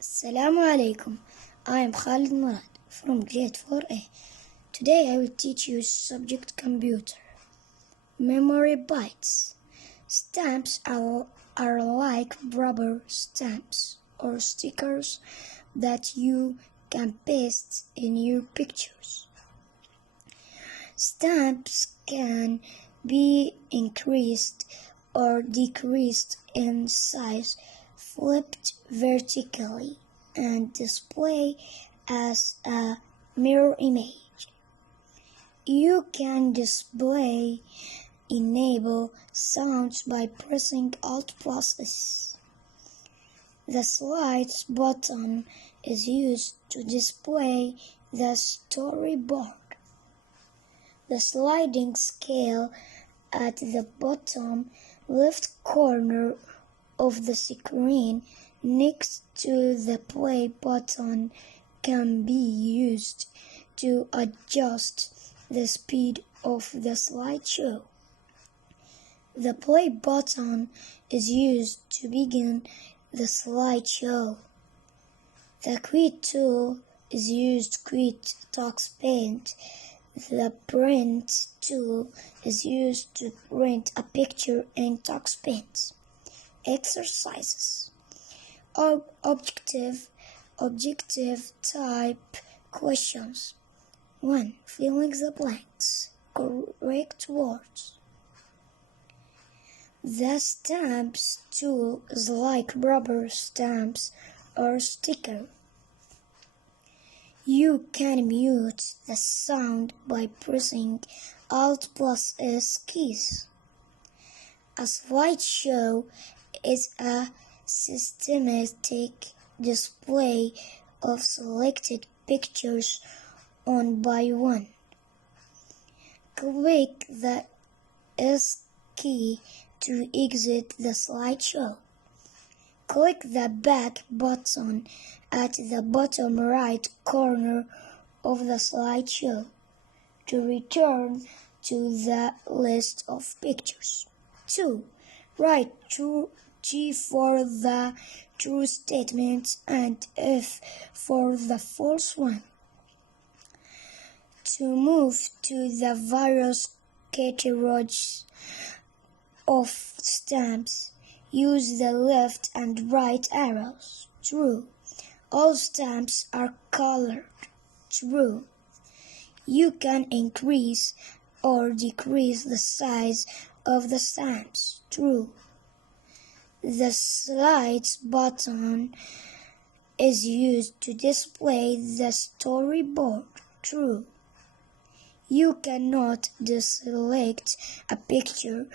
Assalamu alaikum. I am Khaled Murad from grade 4A. Today I will teach you subject computer. Memory bytes. Stamps are like rubber stamps or stickers that you can paste in your pictures. Stamps can be increased or decreased in size, flipped vertically, and displayed as a mirror image. You can display enable sounds by pressing Alt+S. The slides button is used to display the storyboard. The sliding scale at the bottom left corner of the screen next to the play button can be used to adjust the speed of the slideshow. The play button is used to begin the slideshow. The quit tool is used to quit text. The print tool is used to print a picture in text. Exercises. Objective type questions. 1. Filling the blanks. Correct words. The stamps tool is like rubber stamps or sticker. You can mute the sound by pressing Alt+S keys. A slideshow is a systematic display of selected pictures one by one. Click the S key to exit the slideshow. Click the back button at the bottom right corner of the slideshow to return to the list of pictures. 2. Write G for the true statement and F for the false one. To move to the various categories of stamps, use the left and right arrows. True. All stamps are colored. True. You can increase or decrease the size of the stamps. True. The slides button is used to display the storyboard. True. You cannot deselect a picture